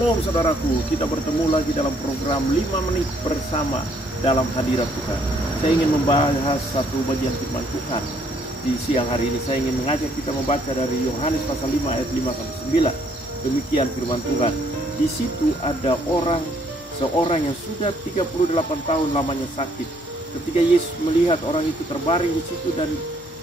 Shalom saudaraku, kita bertemu lagi dalam program 5 menit bersama dalam hadirat Tuhan. Saya ingin membahas satu bagian firman Tuhan di siang hari ini. Saya ingin mengajak kita membaca dari Yohanes pasal 5 ayat 5-9. Demikian firman Tuhan. Di situ ada seorang yang sudah 38 tahun lamanya sakit. Ketika Yesus melihat orang itu terbaring di situ dan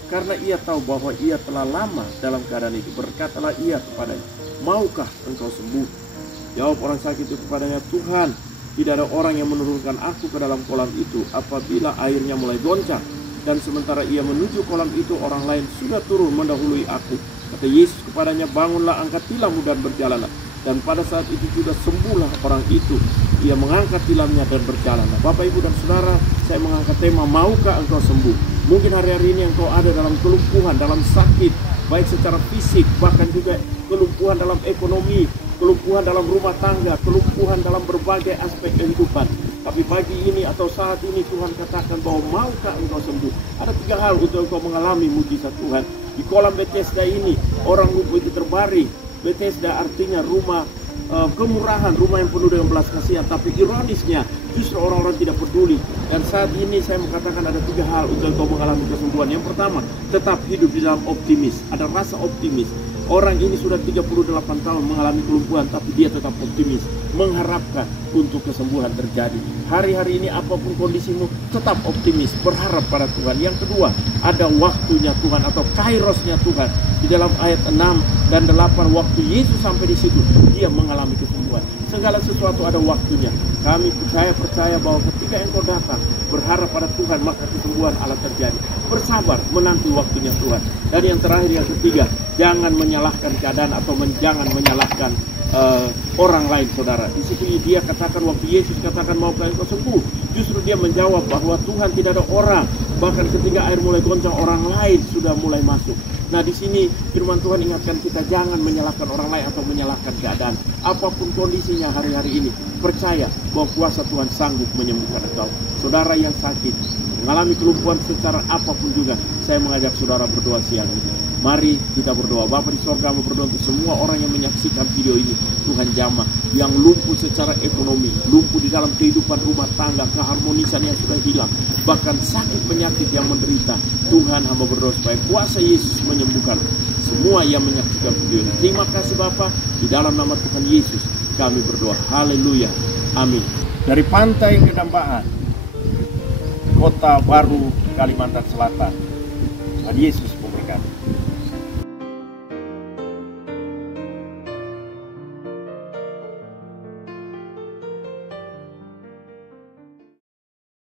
karena ia tahu bahwa ia telah lama dalam keadaan itu, berkatalah ia kepadanya, "Maukah engkau sembuh?" Jawab orang sakit itu kepadanya, "Tuhan, tidak ada orang yang menurunkan aku ke dalam kolam itu apabila airnya mulai goncang. Dan sementara ia menuju kolam itu, orang lain sudah turun mendahului aku." Kata Yesus kepadanya, "Bangunlah, angkat tilammu dan berjalanlah." Dan pada saat itu juga sembuhlah orang itu. Ia mengangkat tilamnya dan berjalan. Bapak, Ibu, dan Saudara, saya mengangkat tema, maukah engkau sembuh? Mungkin hari-hari ini engkau ada dalam kelumpuhan, dalam sakit, baik secara fisik, bahkan juga kelumpuhan dalam ekonomi, kelumpuhan dalam rumah tangga, kelumpuhan dalam berbagai aspek kehidupan. Tapi pagi ini atau saat ini Tuhan katakan bahwa maukah engkau sembuh? Ada 3 hal untuk engkau mengalami mujizat Tuhan. Di kolam Bethesda ini, orang lumpuh itu terbaring. Bethesda artinya rumah kemurahan, rumah yang penuh dengan belas kasihan. Tapi ironisnya, justru orang-orang tidak peduli. Dan saat ini saya mengatakan ada 3 hal untuk engkau mengalami kesembuhan. Yang pertama, tetap hidup di dalam optimis. Ada rasa optimis. Orang ini sudah 38 tahun mengalami kelumpuhan, tapi dia tetap optimis, mengharapkan untuk kesembuhan terjadi. Hari-hari ini apapun kondisimu, tetap optimis, berharap pada Tuhan. Yang kedua, ada waktunya Tuhan atau kairosnya Tuhan. Di dalam ayat 6 dan 8, waktu Yesus sampai di situ, dia mengalami kesembuhan. Segala sesuatu ada waktunya. Kami percaya bahwa ketika engkau datang, berharap pada Tuhan, maka kesembuhan Allah terjadi. Bersabar menanti waktunya Tuhan. Dan yang terakhir, yang ketiga, jangan menyalahkan keadaan atau jangan menyalahkan orang lain, saudara. Di situ dia katakan, waktu Yesus katakan, "Maukah engkau sembuh?" Justru dia menjawab bahwa Tuhan tidak ada orang. Bahkan ketika air mulai goncang, orang lain sudah mulai masuk. Nah, di sini firman Tuhan ingatkan kita jangan menyalahkan orang lain atau menyalahkan keadaan. Apapun kondisinya hari-hari ini, percaya bahwa kuasa Tuhan sanggup menyembuhkan engkau. Saudara yang sakit, mengalami kelumpuhan secara apapun juga, saya mengajak saudara berdoa siang ini. Mari kita berdoa. Bapa di sorga, mau berdoa untuk semua orang yang menyaksikan video ini. Tuhan jamah yang lumpuh secara ekonomi, lumpuh di dalam kehidupan rumah tangga, keharmonisan yang sudah hilang, bahkan sakit penyakit yang menderita. Tuhan, hamba berdoa supaya kuasa Yesus menyembuhkan semua yang menyaksikan video ini. Terima kasih Bapa, di dalam nama Tuhan Yesus kami berdoa. Haleluya, amin. Dari pantai Kedambaan, Kota Baru, Kalimantan Selatan, Tuhan Yesus